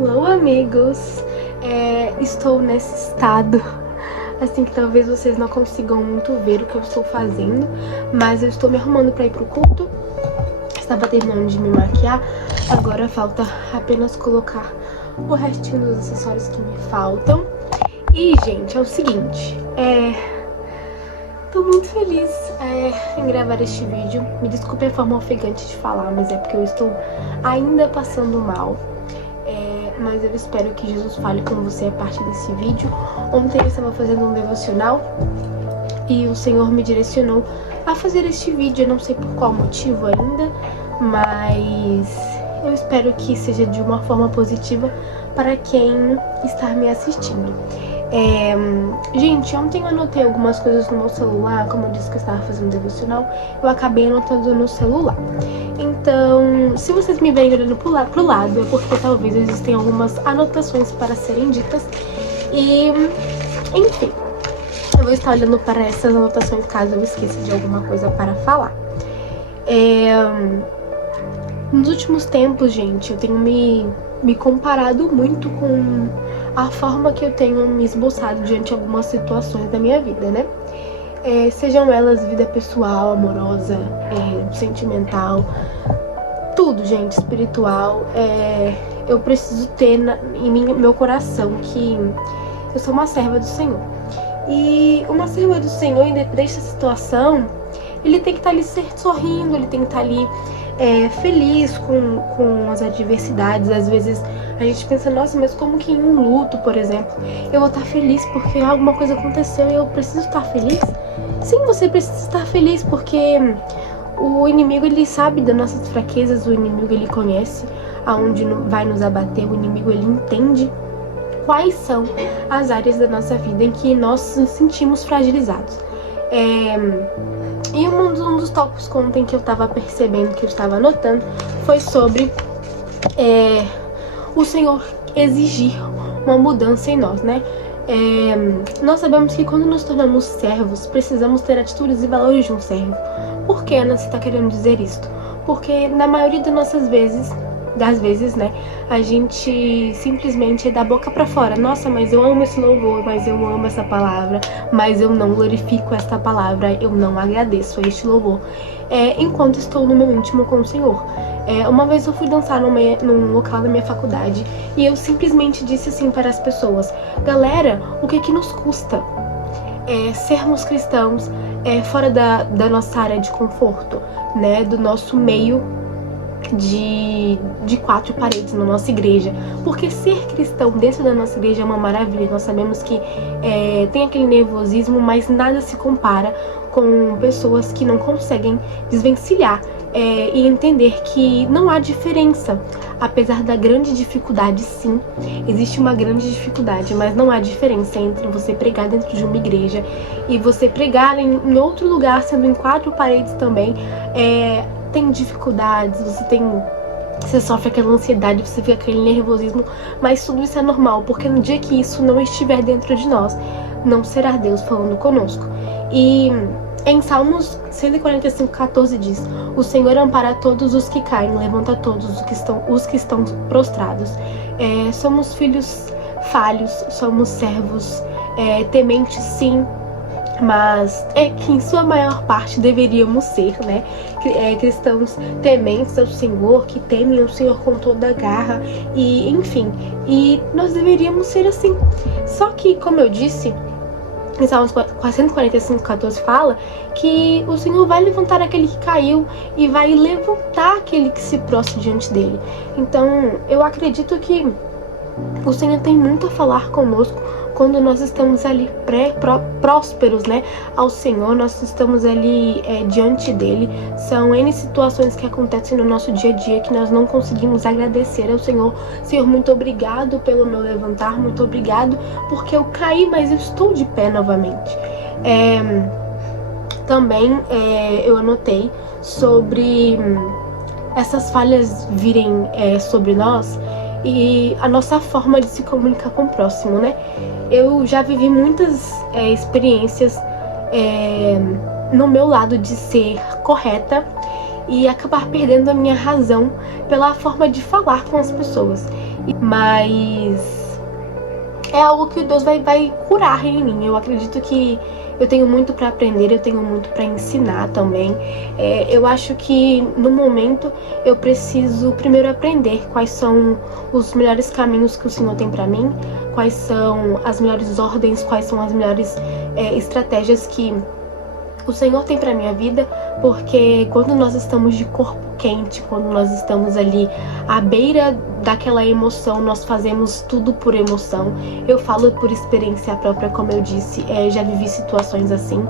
Hello, amigos! Estou nesse estado, assim que talvez vocês não consigam muito ver o que eu estou fazendo, mas eu estou me arrumando para ir pro culto. Estava terminando de me maquiar, agora falta apenas colocar o restinho dos acessórios que me faltam. E, gente, é o seguinte, tô muito feliz em gravar este vídeo. Me desculpe a forma ofegante de falar, mas é porque eu estou ainda passando mal. Mas eu espero que Jesus fale com você a partir desse vídeo. Ontem eu estava fazendo um devocional e o Senhor me direcionou a fazer este vídeo. Eu não sei por qual motivo ainda, mas eu espero que seja de uma forma positiva para quem está me assistindo. Gente, ontem eu anotei algumas coisas no meu celular. Como eu disse que eu estava fazendo devocional, eu acabei anotando no celular. Então, se vocês me verem olhando pro lado, é porque talvez existem algumas anotações para serem ditas. E, enfim, eu vou estar olhando para essas anotações caso eu esqueça de alguma coisa para falar. Nos últimos tempos, gente, eu tenho me comparado muito com a forma que eu tenho me esboçado diante de algumas situações da minha vida, né? Sejam elas vida pessoal, amorosa, sentimental, tudo, gente, espiritual. Eu preciso ter em meu coração que eu sou uma serva do Senhor. E uma serva do Senhor, independente da situação, ele tem que estar ali sorrindo, ele tem que estar ali feliz com as adversidades. Às vezes a gente pensa, nossa, mas como que em um luto, por exemplo, eu vou estar feliz porque alguma coisa aconteceu e eu preciso estar feliz? Sim, você precisa estar feliz porque o inimigo, ele sabe das nossas fraquezas, o inimigo, ele conhece aonde vai nos abater, o inimigo, ele entende quais são as áreas da nossa vida em que nós nos sentimos fragilizados. E um dos tópicos ontem que eu tava percebendo, que eu estava anotando, foi sobre o Senhor exigir uma mudança em nós, né? Nós sabemos que quando nos tornamos servos, precisamos ter atitudes e valores de um servo. Por que, Ana, você está querendo dizer isto? Porque na maioria das vezes, né, a gente simplesmente é da boca pra fora. Nossa, mas eu amo esse louvor, mas eu amo essa palavra, mas eu não glorifico esta palavra, eu não agradeço a este louvor, enquanto estou no meu íntimo com o Senhor. Uma vez eu fui dançar num local da minha faculdade e eu simplesmente disse assim para as pessoas: galera, o que nos custa sermos cristãos fora da nossa área de conforto, né, do nosso meio de quatro paredes na nossa igreja? Porque ser cristão dentro da nossa igreja é uma maravilha. Nós sabemos que tem aquele nervosismo, mas nada se compara com pessoas que não conseguem desvencilhar e entender que não há diferença. Apesar da grande dificuldade, sim, existe uma grande dificuldade, mas não há diferença entre você pregar dentro de uma igreja e você pregar em outro lugar, sendo em quatro paredes também. Tem dificuldades, você sofre aquela ansiedade, você fica aquele nervosismo, mas tudo isso é normal, porque no dia que isso não estiver dentro de nós, não será Deus falando conosco. E em Salmos 145:14 diz: o Senhor ampara todos os que caem, levanta todos os que estão prostrados. Somos filhos falhos, somos servos tementes, sim, mas que em sua maior parte deveríamos ser, né? Cristãos tementes ao Senhor, que temem o Senhor com toda a garra, e enfim, e nós deveríamos ser assim. Só que, como eu disse, em Salmos 145:14 fala que o Senhor vai levantar aquele que caiu e vai levantar aquele que se prostra diante dele. Então, eu acredito que o Senhor tem muito a falar conosco quando nós estamos ali prósperos, né, ao Senhor. Nós estamos ali diante dele. São N situações que acontecem no nosso dia a dia que nós não conseguimos agradecer ao Senhor. Senhor, muito obrigado pelo meu levantar, muito obrigado porque eu caí, mas eu estou de pé novamente. Também eu anotei sobre essas falhas virem sobre nós e a nossa forma de se comunicar com o próximo, né? Eu já vivi muitas experiências no meu lado de ser correta e acabar perdendo a minha razão pela forma de falar com as pessoas. Mas é algo que Deus vai curar em mim. Eu acredito que eu tenho muito para aprender, eu tenho muito para ensinar também. Eu acho que no momento eu preciso primeiro aprender quais são os melhores caminhos que o Senhor tem para mim, quais são as melhores ordens, quais são as melhores estratégias que o Senhor tem para minha vida, porque quando nós estamos de corpo quente, quando nós estamos ali à beira daquela emoção, nós fazemos tudo por emoção. Eu falo por experiência própria, como eu disse, já vivi situações assim,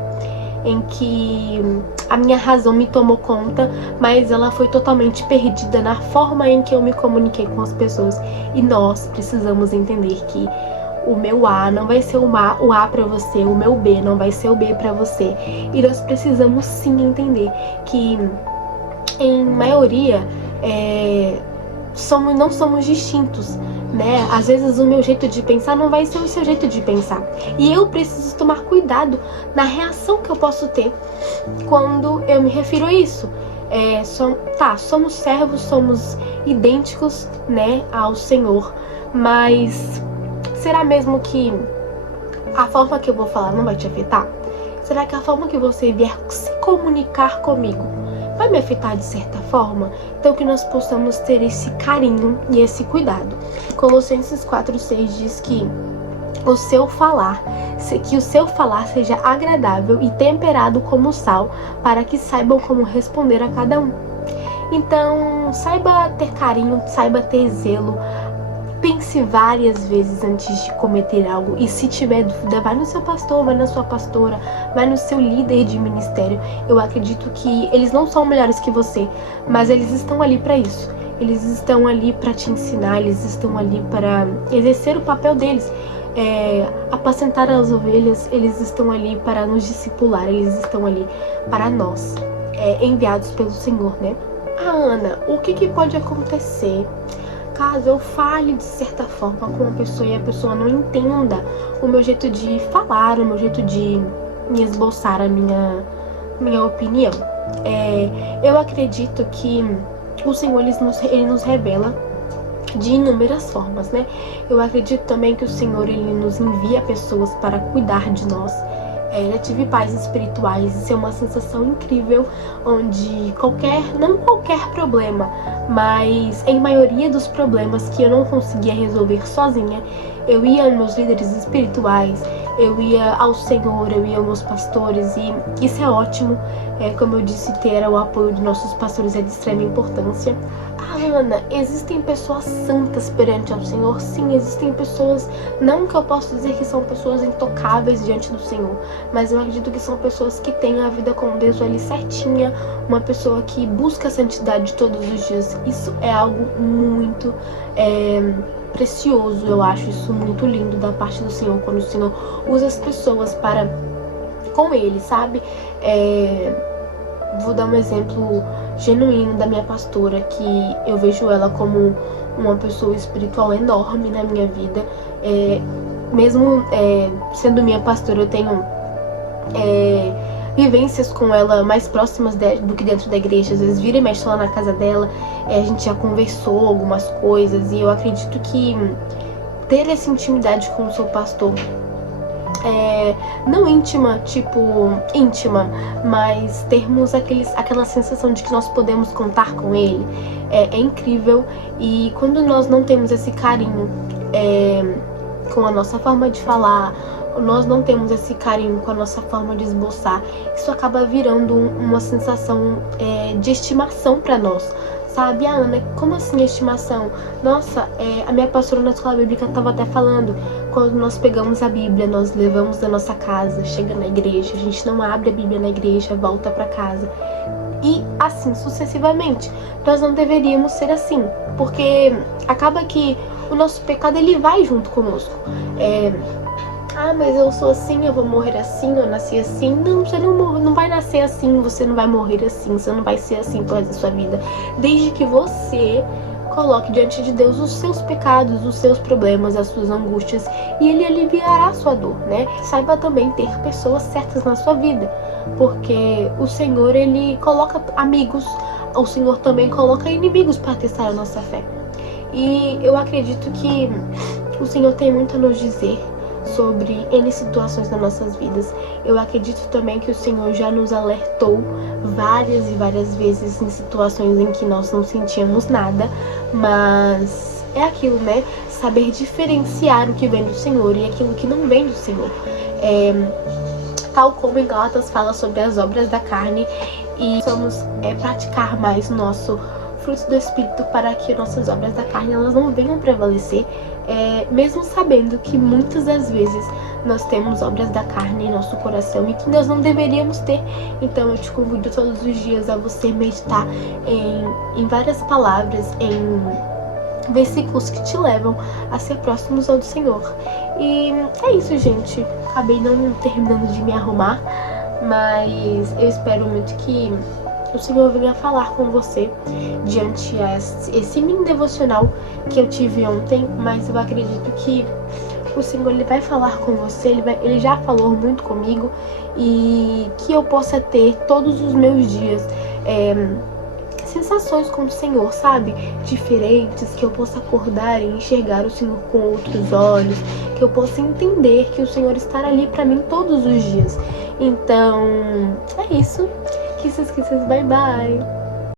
em que a minha razão me tomou conta, mas ela foi totalmente perdida na forma em que eu me comuniquei com as pessoas. E nós precisamos entender que o meu A não vai ser o A para você, o meu B não vai ser o B para você. E nós precisamos sim entender que, em maioria, não somos distintos, né? Às vezes o meu jeito de pensar não vai ser o seu jeito de pensar. E eu preciso tomar cuidado na reação que eu posso ter quando eu me refiro a isso. Somos servos, somos idênticos, né, ao Senhor, mas será mesmo que a forma que eu vou falar não vai te afetar? Será que a forma que você vier se comunicar comigo vai me afetar de certa forma? Então que nós possamos ter esse carinho e esse cuidado. Colossenses 4:6 diz que o seu falar seja agradável e temperado como sal, para que saibam como responder a cada um. Então, saiba ter carinho, saiba ter zelo. Pense várias vezes antes de cometer algo. E se tiver dúvida, vai no seu pastor, vai na sua pastora, vai no seu líder de ministério. Eu acredito que eles não são melhores que você, mas eles estão ali para isso. Eles estão ali para te ensinar, eles estão ali para exercer o papel deles. Apacentar as ovelhas, eles estão ali para nos discipular, eles estão ali para nós, enviados pelo Senhor, né? Ana, o que pode acontecer caso eu fale de certa forma com uma pessoa e a pessoa não entenda o meu jeito de falar, o meu jeito de me esboçar a minha opinião? Eu acredito que o Senhor ele nos revela de inúmeras formas, né? Eu acredito também que o Senhor ele nos envia pessoas para cuidar de nós. Já tive pais espirituais, isso é uma sensação incrível, onde não qualquer problema, mas em maioria dos problemas que eu não conseguia resolver sozinha, eu ia aos meus líderes espirituais, eu ia ao Senhor, eu ia aos meus pastores, e isso é ótimo. Como eu disse, ter o apoio de nossos pastores é de extrema importância. Ana, existem pessoas santas perante ao Senhor? Sim, existem pessoas, não que eu posso dizer que são pessoas intocáveis diante do Senhor, mas eu acredito que são pessoas que têm a vida com Deus ali certinha, uma pessoa que busca a santidade todos os dias. Isso é algo muito precioso, eu acho isso muito lindo da parte do Senhor, quando o Senhor usa as pessoas para com Ele, sabe? Vou dar um exemplo genuíno da minha pastora, que eu vejo ela como uma pessoa espiritual enorme na minha vida. Mesmo sendo minha pastora, eu tenho vivências com ela mais próximas do que dentro da igreja. Às vezes vira e mexe lá na casa dela, a gente já conversou algumas coisas, e eu acredito que ter essa intimidade com o seu pastor, não íntima, mas termos aquela sensação de que nós podemos contar com ele, é incrível. E quando nós não temos esse carinho com a nossa forma de falar, nós não temos esse carinho com a nossa forma de esboçar, isso acaba virando uma sensação de estimação para nós. Sabe, Ana, como assim estimação? Nossa, a minha pastora na escola bíblica estava até falando, quando nós pegamos a Bíblia, nós levamos da nossa casa, chega na igreja, a gente não abre a Bíblia na igreja, volta para casa. E assim sucessivamente. Nós não deveríamos ser assim, porque acaba que o nosso pecado ele vai junto conosco. Mas eu sou assim, eu vou morrer assim, eu nasci assim. Não, você não vai nascer assim, você não vai morrer assim, você não vai ser assim por resto da sua vida. Desde que você coloque diante de Deus os seus pecados, os seus problemas, as suas angústias, e Ele aliviará a sua dor, né? Saiba também ter pessoas certas na sua vida, porque o Senhor, Ele coloca amigos, o Senhor também coloca inimigos para testar a nossa fé. E eu acredito que o Senhor tem muito a nos dizer sobre N situações nas nossas vidas. Eu acredito também que o Senhor já nos alertou várias e várias vezes em situações em que nós não sentíamos nada, mas é aquilo, né? Saber diferenciar o que vem do Senhor e aquilo que não vem do Senhor. Tal como em Gálatas fala sobre as obras da carne, e vamos praticar mais o nosso fruto do Espírito para que nossas obras da carne elas não venham prevalecer, mesmo sabendo que muitas das vezes nós temos obras da carne em nosso coração e que nós não deveríamos ter. Então eu te convido todos os dias a você meditar em várias palavras, em versículos que te levam a ser próximos ao do Senhor. E é isso, gente. Acabei não terminando de me arrumar, mas eu espero muito que o Senhor venha falar com você diante esse mini devocional que eu tive ontem, mas eu acredito que o Senhor ele vai falar com você, ele já falou muito comigo, e que eu possa ter todos os meus dias sensações com o Senhor, sabe? Diferentes, que eu possa acordar e enxergar o Senhor com outros olhos, que eu possa entender que o Senhor está ali para mim todos os dias. Então, é isso. Kisses, kisses, bye bye.